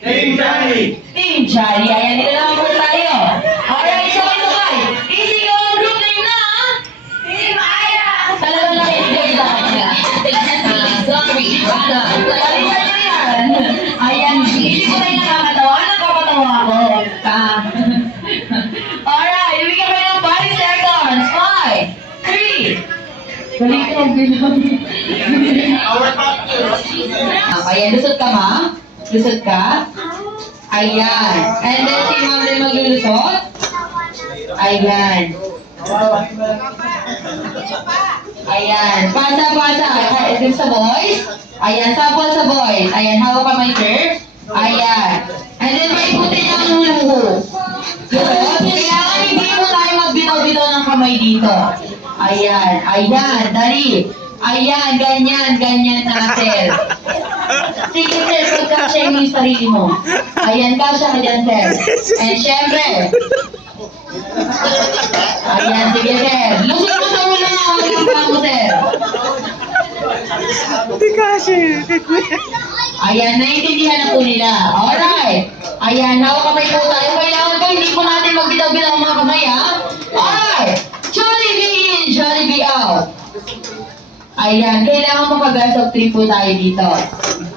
Team Johnny! Team Jolly. Ayan, dito naman po tayo. Alright, sabay-sabay. Isigaw ang group name na Team Aya. Talagang naki-enjoy ba kanya? Sorry. Palitan nyo yan. Ayan, hindi ko tayo nakakatawa. Nakakatawa ako. Alright, bibigyan ko ng 5 seconds. 5, 3. Balik ko ang bilang. Our top two. Ayan, lusot ka, ma'am. Lusot ka. Ayan. And then, si ma'am din maglulusot. Ayan. Ayan. Pasa. Ito sa boys. Ayan, sample sa boys. Ayan, hawak ka may sir. Ayan. And then, may ikutin ang hulu. Kailangan hindi mo tayo magbitaw-bitaw ng kamay dito. Ayan, dali. Ayan, ganyan na, sir. Sige, sir, pagkasya mo yung sarili mo. Ayan, kasya ka dyan, sir. And syempre, ayan, sige, sir. Lusot mo sa ulo na, huwag mo, sir. Hindi kasi. Ayan, naiintindihan na po nila. Alright. Ayan, hawak kamay po tayo. Kailangan po, hindi po natin magbitaw-bitaw ang mga kamay, ha? Alright. Jollibee in, Jollibee out. Ayan, kailangan makagasok 3 po tayo dito.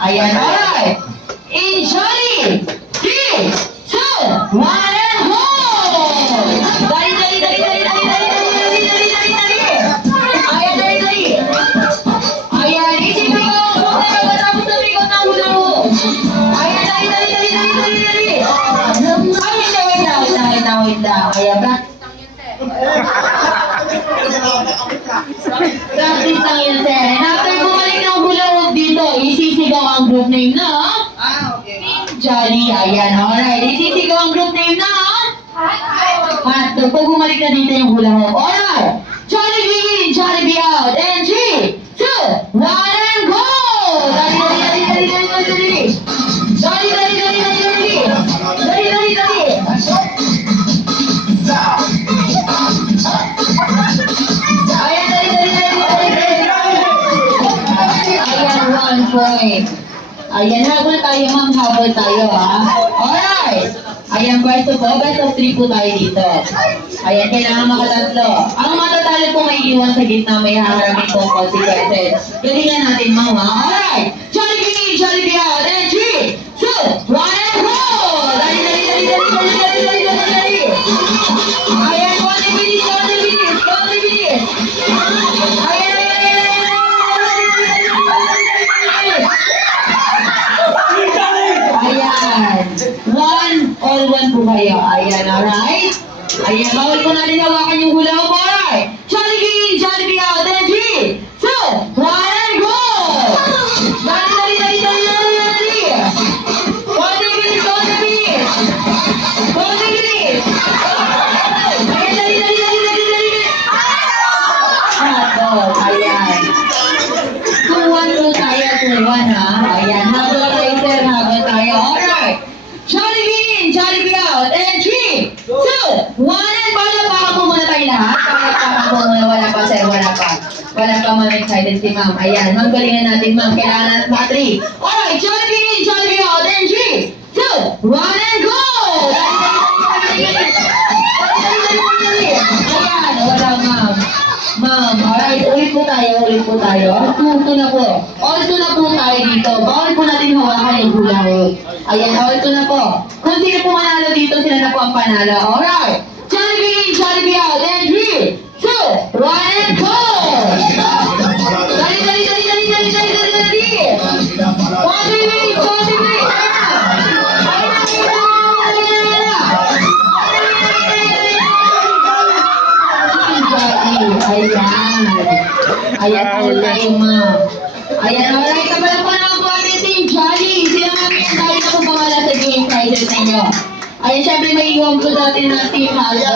Ayan, alright. In Jolly, 3, 2, 1, and go! Dali. Ayan, dali. Ayan, isipin ko, kung matapos na bigot ng hula mo. Ayan, dali. Ay, wait lang. Ayan, practice lang yun, sir. And after bumalik ng hula hoop dito, isisigaw ang group name na Jolly. Ayan, alright. Isisigaw ang group name na Hotdog. Pag bumalik na dito yung hula hoop. Alright. Jollibee in, Jollibee out. And 3, 2, 1, and go! Dali. Ayan, Ayan, 1 point. Ayan, habol tayo, ma'am. Habol tayo, ha? Alright. Ayan, best of 3 po tayo dito. Ayan, kailangan makatatlo. Ang matatalo po may iwan sa gitna, may haharapin pong consequences. Galingan natin, ma'am, ha? Alright. Jollibee out. And 3, 2, 1, and go! Dali. Ayan, 20 minutes. Ayan. 1 po kayo. Ayan, alright? Ayan, bawal po natin hawakan yung hula hoop. Alright. Jollibee out. And 3, 2, 1, and go! Dali. 20 minutes. Ayan, dali. Hotdog. Ayan. 2-1 po tayo. 2-1, ha? Ayan, habol tayo. Alright. Jollibee in, Jollibee out. And 3, 2, 1, and palakpakan po muna tayo lahat. Palakpakan po muna. Wala pa, sir. Wala pa, ma'am. Excited si ma'am. Ayan, ma'am, galingan natin, ma'am. Kailangan natin mga 3. Alright, Jollibee in, Jollibee out. And 3, 2, 1, and go! Dali. Ayan, wala, ma'am. Ma'am, alright, ulit po tayo. All 2 na po. All 2 na po tayo dito. Bawal po natin hawakan yung hula hoop. Ayan, all 2 na po. Kung sino po manalo dito, sila na po ang panalo. Alright. Jollibee in, Jollibee out. And 3, 2, 1, and go! Dali. 20 minutes. Ayan, tayo, ma'am. Ayan, alright. Kapala po naman po ating Team Jolly. Sila namin yan. Dahil na po pamala sa game prizes ninyo. Ayan, syempre may iwan po natin na Team Hotdog.